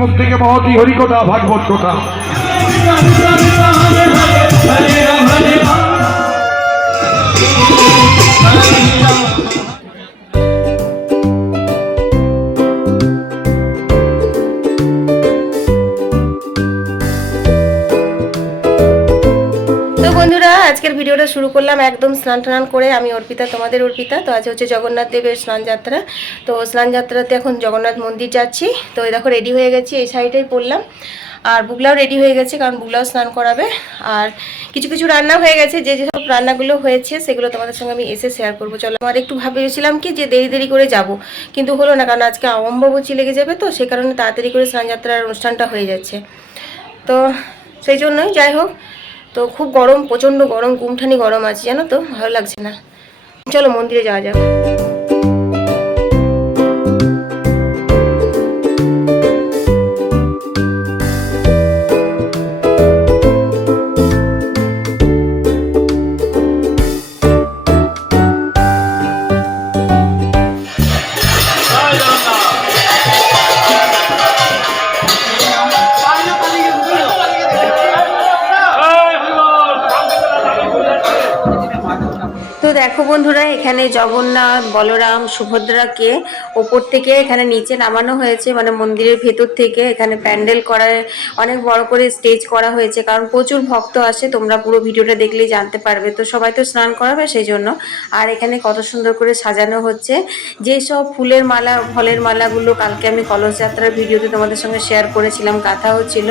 মুখ থেকে মহতি হরিকথা ভাগবত কথা। বন্ধুরা আজকের ভিডিওটা শুরু করলাম একদম স্নান টান করে। আমি অর্পিতা, তোমাদের অর্পিতা। তো আজ হচ্ছে জগন্নাথ দেবের স্নান যাত্রা। তো স্নান যাত্রাতে এখন জগন্নাথ মন্দির যাচ্ছি। তো এই দেখো রেডি হয়ে গেছি, এই সাইডেই পড়লাম। আর বুগলাও রেডি হয়ে গেছে, কারণ বুগলাও স্নান করাবে। আর কিছু কিছু রান্না হয়ে গেছে, যে যেসব রান্নাগুলো হয়েছে সেগুলো তোমাদের সঙ্গে আমি এসে শেয়ার করবো। চলো, আমার একটু ভেবেছিলাম কি যে দেরি দেরি করে যাব, কিন্তু হলো না, কারণ আজকে অম্বুবাচী লেগে যাবে। তো সে কারণে তাড়াতাড়ি করে স্নান যাত্রার অনুষ্ঠানটা হয়ে যাচ্ছে। তো সেই জন্যই, যাই হোক। তো খুব গরম, প্রচণ্ড গরম, গুমঠানি গরম আছে, জানো তো, ভালো লাগছে না। চলো মন্দিরে যাওয়া যাক। তো দেখো বন্ধুরা, এখানে জগন্নাথ, বলরাম, সুভদ্রাকে ওপর থেকে এখানে নিচে নামানো হয়েছে, মানে মন্দিরের ভেতর থেকে। এখানে প্যান্ডেল করা, অনেক বড় করে স্টেজ করা হয়েছে, কারণ প্রচুর ভক্ত আসে। তোমরা পুরো ভিডিওটা দেখলেই জানতে পারবে। তো সবাই তো স্নান করাবে, সেই জন্য। আর এখানে কত সুন্দর করে সাজানো হচ্ছে। যেসব ফুলের মালা, ফলের মালাগুলো কালকে আমি কলস যাত্রার ভিডিওতে তোমাদের সঙ্গে শেয়ার করেছিলাম, কাঁথা হচ্ছিল,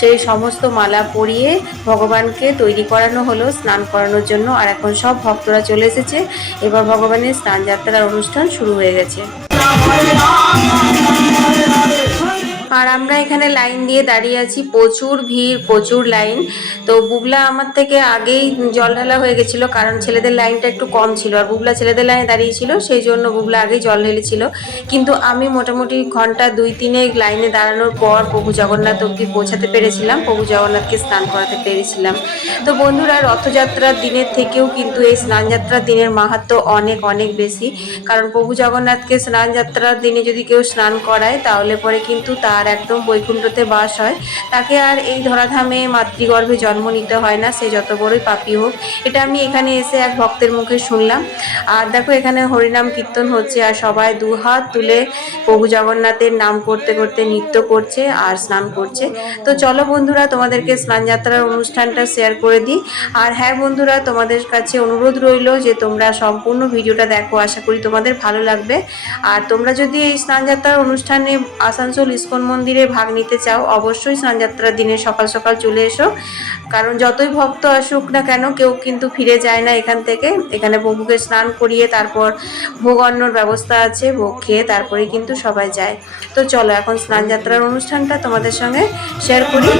সেই সমস্ত মালা পরিয়ে ভগবানকে তৈরি করানো হলো স্নান করানোর জন্য। আর এখন সব ভক্তরা চলে এসেছে। এবার ভগবানের স্নান যাত্রার অনুষ্ঠান শুরু হয়ে গেছে। আর আমরা এখানে লাইন দিয়ে দাঁড়িয়ে আছি, প্রচুর ভিড়, প্রচুর লাইন। তো বুগলা আমার থেকে আগেই জল ঢালা হয়ে গেছিল, কারণ ছেলেদের লাইনটা একটু কম ছিল। আর বুগলা ছেলেদের লাইনে দাঁড়িয়েছিল, সেই জন্য বুগলা আগেই জল ঢেলেছিল। কিন্তু আমি মোটামুটি ঘন্টা 2-3 লাইনে দাঁড়ানোর পর প্রভু জগন্নাথ অবধি পৌঁছাতে পেরেছিলাম, প্রভু জগন্নাথকে স্নান করাতে পেরেছিলাম। তো বন্ধুরা, রথযাত্রার দিনের থেকেও কিন্তু এই স্নান যাত্রার দিনের মাহাত্ম্য অনেক অনেক বেশি। কারণ প্রভু জগন্নাথকে স্নান যাত্রার দিনে যদি কেউ স্নান করায়, তাহলে পরে কিন্তু তার একদম বৈকুণ্ঠতে বাস হয়। তাকে আর এই ধরাধামে মাতৃগর্ভে জন্ম নিতে হয় না, সে যত বড়ই পাপী হোক। এটা আমি এখানে এসে এক ভক্তের মুখে শুনলাম। আর দেখো, এখানে হরিনাম কীর্তন হচ্ছে, আর সবাই দুহাত তুলে প্রভু জগন্নাথের নাম করতে করতে নৃত্য করছে আর স্নান করছে। তো চলো বন্ধুরা, তোমাদেরকে স্নান যাত্রার অনুষ্ঠানটা শেয়ার করে দিই। আর হ্যাঁ বন্ধুরা, তোমাদের কাছে অনুরোধ রইল যে তোমরা সম্পূর্ণ ভিডিওটা দেখো, আশা করি তোমাদের ভালো লাগবে। আর তোমরা যদি এই স্নান যাত্রার অনুষ্ঠানে আসানসোল ইস্কন মন্দিরে ভাগ নিতে চাও, অবশ্যই স্নান যাত্রার দিনে সকাল সকাল চলে এসো। কারণ যতই ভক্ত আসুক না কেন, কেউ কিন্তু ফিরে যায় না এখান থেকে। এখানে প্রভুকে স্নান করিয়ে তারপর ভোগ অন্নর ব্যবস্থা আছে, ভোগ খেয়ে তারপরে কিন্তু সবাই যায়। তো চলো, এখন স্নান যাত্রার অনুষ্ঠানটা তোমাদের সঙ্গে শেয়ার করি।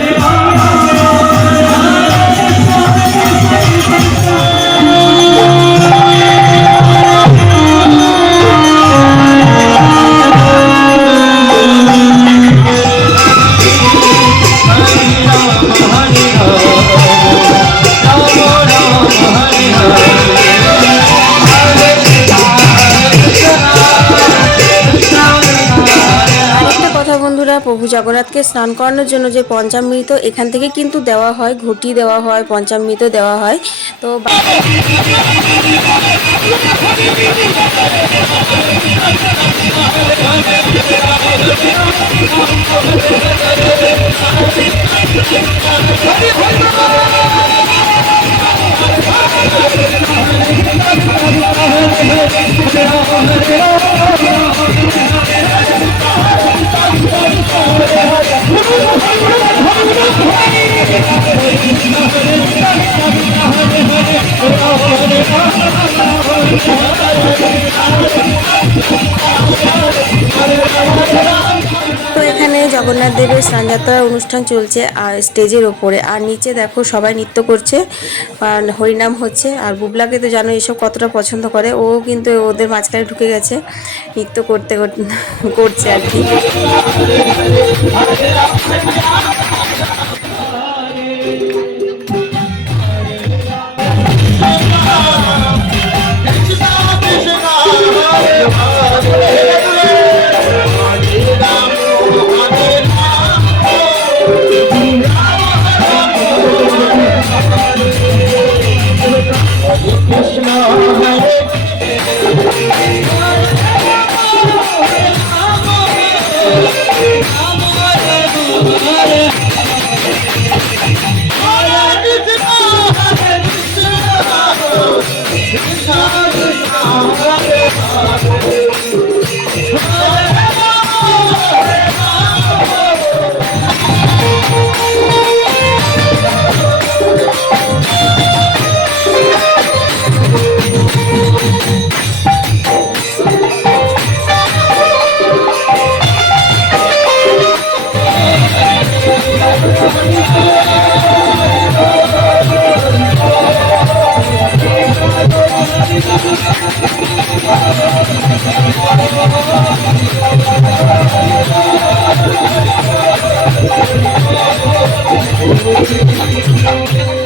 প্রভু জগন্নাথকে স্নান করানোর জন্য যে পঞ্চামৃত এখান থেকে কিন্তু দেওয়া হয়, ঘটি দেওয়া হয়, পঞ্চামৃত দেওয়া হয়। তো তো এখানে জগন্নাথ দেবের স্নানযাত্রার অনুষ্ঠান চলছে আর স্টেজের ওপরে। আর নিচে দেখো সবাই নৃত্য করছে, হরিনাম হচ্ছে। আর বুবলাকে তো জানো এসব কতটা পছন্দ করে, ও কিন্তু ওদের মাঝখানে ঢুকে গেছে, নৃত্য করতে করছে আর কি।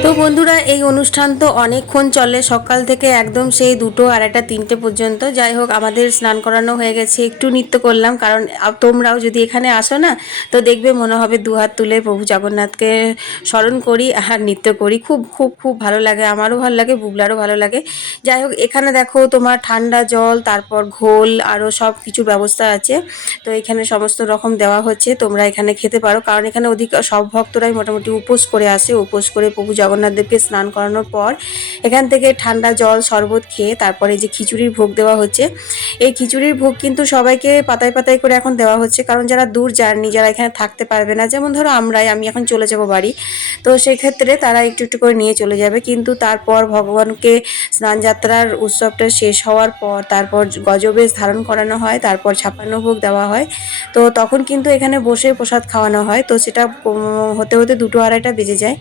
তো বন্ধুরা এই অনুষ্ঠান তো অনেকক্ষণ চলে, সকাল থেকে একদম সেই 2টো, 2:30, 3টে পর্যন্ত। যাই হোক, আমাদের স্নান করানো হয়ে গেছে, একটু নৃত্য করলাম, কারণ তোমরাও যদি এখানে আসো না তো দেখবে মনে হবে দুহাত তুলে প্রভু জগন্নাথকে স্মরণ করি আর নৃত্য করি। খুব খুব খুব ভালো লাগে, আমারও ভালো লাগে, বুবলারও ভালো লাগে। যাই হোক, এখানে দেখো তোমার ঠান্ডা জল, তারপর ঘোল, আরও সব কিছু ব্যবস্থা আছে। তো এখানে সমস্ত রকম দেওয়া হচ্ছে, তোমরা এখানে খেতে পারো, কারণ এখানে সব ভক্তরাই মোটামুটি উপোস করে আসে। উপোস করে প্রভু জগন্নাথ দেবকে স্নান করানোর পর এখান থেকে ঠান্ডা জল শরবত খেয়ে তারপরে যে খিচুড়ির ভোগ দেওয়া হচ্ছে, এই খিচুড়ির ভোগ কিন্তু সবাইকে পাতায় পাতায় করে এখন দেওয়া হচ্ছে, কারণ যারা দূর জার্নি, যারা এখানে থাকতে পারবে না, যেমন ধরো আমি এখন চলে যাব বাড়ি, তো সেই ক্ষেত্রে তারা একটু একটু করে নিয়ে চলে যাবে। কিন্তু তারপর ভগবানকে স্নানযাত্রার উৎসবটা শেষ হওয়ার পর তারপর গজবেশ ধারণ করানো হয়, তারপর 56 ভোগ দেওয়া হয়। তো তখন কিন্তু এখানে বসে প্রসাদ খাওয়ানো হয়, তো সেটা হতে হতে 2টো 2:30 বেজে যায়।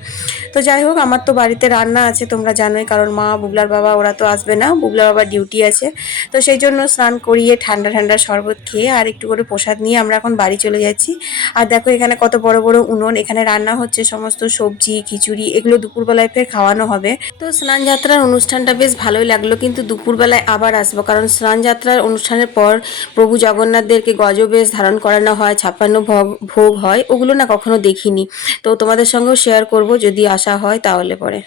তো যাই হোক, আমার তো বাড়িতে রান্না আছে তোমরা জানোই, কারণ মা, বুবলার বাবা ওরা তো আসবে না, বুবলার বাবার ডিউটি আছে। তো সেই জন্য স্নান করিয়ে ঠান্ডা ঠান্ডা শরবত খেয়ে আর একটু করে প্রসাদ নিয়ে আমরা এখন বাড়ি চলে যাচ্ছি। আর দেখো এখানে কত বড় বড় উনুন, এখানে রান্না হচ্ছে সমস্ত সবজি, খিচুড়ি, এগুলো দুপুরবেলায় ফের খাওয়ানো হবে। তো স্নান যাত্রার অনুষ্ঠানটা বেশ ভালোই লাগলো, কিন্তু দুপুরবেলায় আবার আসবো, কারণ স্নান যাত্রার অনুষ্ঠানের পর প্রভু জগন্নাথদেরকে গজবেশ ধারণ করানো হয়, 56 ভোগ হয়, ওগুলো না কখনো দেখিনি। তো তোমাদের সঙ্গেও শেয়ার করব যদি আসা হয় তাহলে পরে।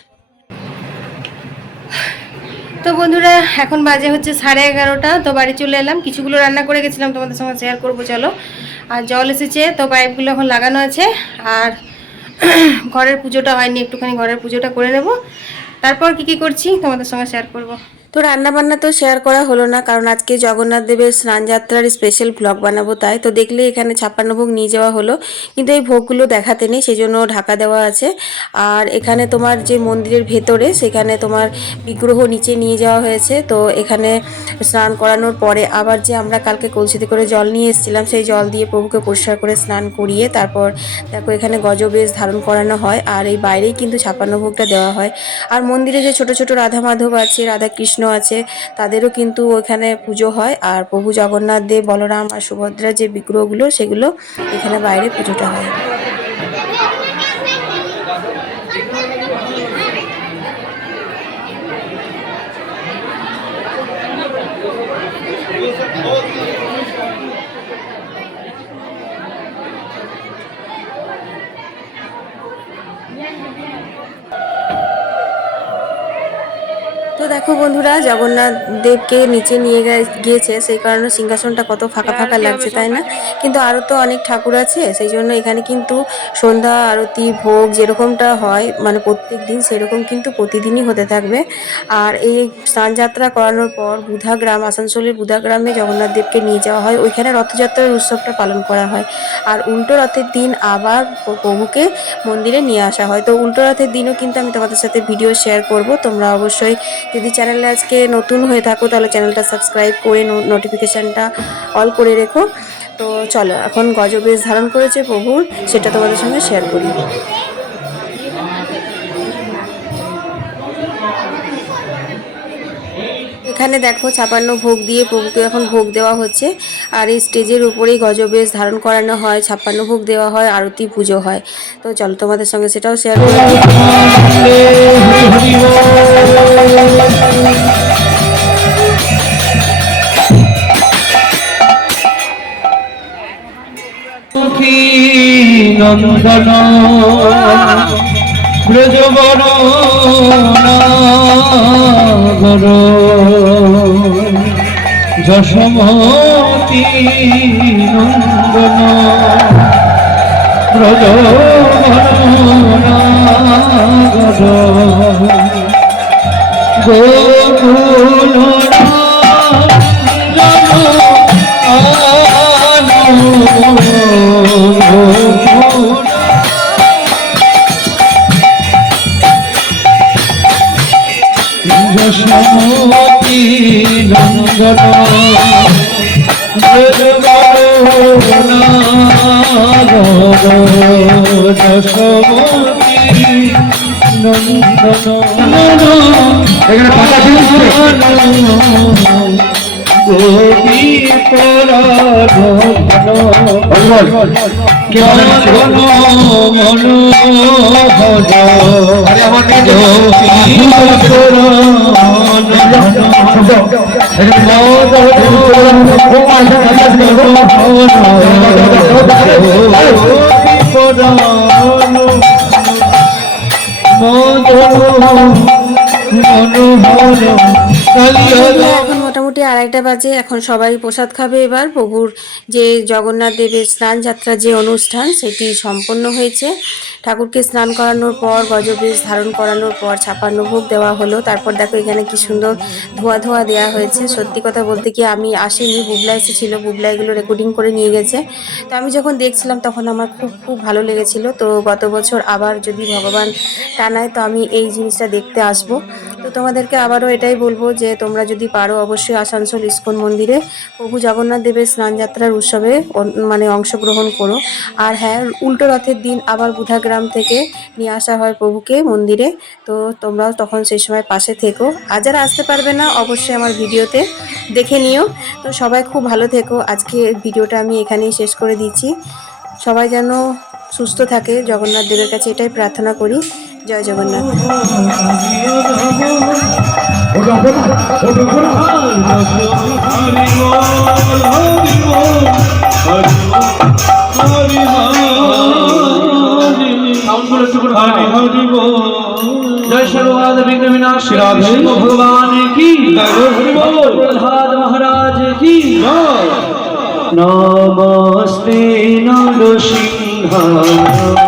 তো বন্ধুরা, এখন বাজে হচ্ছে 11:30, তো বাড়ি চলে এলাম। কিছুগুলো রান্না করে গেছিলাম, তোমাদের সঙ্গে শেয়ার করব চলো। আর জল এসেছে, তো পাইপগুলো এখন লাগানো আছে। আর ঘরের পুজোটা হয়নি, একটুখানি ঘরের পুজোটা করে নেব, তারপর কি করছি তোমাদের সঙ্গে শেয়ার করব। তো রান্নাবান্না তো শেয়ার করা হলো না, কারণ আজকে জগন্নাথ দেবের স্নানযাত্রার স্পেশাল ব্লগ বানাবো, তাই তো দেখলে এখানে 56 ভোগ নিয়ে যাওয়া হলো, কিন্তু এই ভোগগুলো দেখাতে নেই, সেই জন্য ঢাকা দেওয়া আছে। আর এখানে তোমার যে মন্দিরের ভেতরে, সেখানে তোমার বিগ্রহ নিচে নিয়ে যাওয়া হয়েছে। তো এখানে স্নান করানোর পরে আবার যে আমরা কালকে কলসিতে করে জল নিয়ে এসেছিলাম, সেই জল দিয়ে প্রভুকে পরিষ্কার করে স্নান করিয়ে তারপর দেখো এখানে গজবেশ ধারণ করানো হয়। আর এই বাইরেই কিন্তু 56 ভোগটা দেওয়া হয়। আর মন্দিরে যে ছোট ছোট রাধা মাধব আছে, রাধা কৃষ্ণ আছে, তাদেরও কিন্তু ওখানে পুজো হয়। আর প্রভু জগন্নাথ দেব, বলরাম আর সুভদ্রার যে বিগ্রহগুলো, সেগুলো এখানে বাইরে পুজোটা হয়। তো দেখো বন্ধুরা, জগন্নাথ দেবকে নিচে নিয়ে গিয়েছে, সেই কারণে সিংহাসনটা কত ফাঁকা ফাঁকা লাগছে, তাই না? কিন্তু আরও তো অনেক ঠাকুর আছে, সেই জন্য এখানে কিন্তু সন্ধ্যা আরতি ভোগ যেরকমটা হয় মানে প্রত্যেক দিন, সেরকম কিন্তু প্রতিদিনই হতে থাকবে। আর এই স্নানযাত্রা করানোর পর বুধাগ্রাম, আসানসোলের বুধাগ্রামে জগন্নাথ দেবকে নিয়ে যাওয়া হয়, ওইখানে রথযাত্রার উৎসবটা পালন করা হয়। আর উল্টো রথের দিন আবার প্রভুকে মন্দিরে নিয়ে আসা হয়। তো উল্টো রথের দিনও কিন্তু আমি তোমাদের সাথে ভিডিও শেয়ার করব। তোমরা অবশ্যই যদি চ্যানেলে আজকে নতুন হয়ে থাকো তাহলে চ্যানেলটা সাবস্ক্রাইব করে নোটিফিকেশানটা অল করে রেখো। তো চলো, এখন গজবেশ ধারণ করেছে প্রভুর, সেটা তোমাদের সঙ্গে শেয়ার করি। এখানে দেখো 56 ভোগ দিয়ে প্রভুকে এখন ভোগ দেওয়া হচ্ছে। আর এই স্টেজের উপরেই গজবেশ ধারণ করানো হয়, 56 ভোগ দেওয়া হয়, আরতি পুজো হয়। তো চলো তোমাদের সঙ্গে সেটাও শেয়ার করি। নন্দন ব্রজবর নাগর যশোমতী নন্দন ব্রজ গোকুল যশোমতী নন্দন যশোমতী নন্দন এখানে পাতা গোপী এখন মোটামুটি 2:30 বাজে। এখন সবাই প্রসাদ খাবে। এবার প্রভুর যে জগন্নাথ দেবের স্নান যাত্রা যে অনুষ্ঠান সেটি সম্পন্ন হয়েছে। ঠাকুরকে স্নান করানোর পর গজবেশ ধারণ করানোর পর 56 ভোগ দেওয়া হলো। তারপর দেখো এখানে কি সুন্দর ধোয়া ধোয়া দেওয়া হয়েছে। সত্যি কথা বলতে কি আমি আসিনি, বুবলা এসেছিলো, বুবলা এগুলো রেকর্ডিং করে নিয়ে গেছে। তো আমি যখন দেখছিলাম তখন আমার খুব খুব ভালো লেগেছিল। তো গত বছর আবার যদি ভগবান টানায় তো আমি এই জিনিসটা দেখতে আসবো। তো তোমাদেরকে আবারও এটাই বলবো যে তোমরা যদি পারো অবশ্যই আসানসোল ইস্কন মন্দিরে প্রভু জগন্নাথ দেবের স্নানযাত্রার উৎসবে মানে অংশগ্রহণ করো। আর হ্যাঁ, উল্টো রথের দিন আবার বুধাগ্রাম থেকে নিয়ে আসা হয় প্রভুকে মন্দিরে। তো তোমরাও তখন সেই সময় পাশে থেকো। আর যারা আসতে পারবে না অবশ্যই আমার ভিডিওতে দেখে নিও। তো সবাই খুব ভালো থেকো। আজকে ভিডিওটা আমি এখানেই শেষ করে দিচ্ছি। সবাই যেন সুস্থ থাকে, জগন্নাথ দেবের কাছে এটাই প্রার্থনা করি। জয় জগন্নাথ। जय सर्वाद विघ्न विनाशी भगवान की, प्रहलाद महाराज की। नमस्ते नरसिंहाय।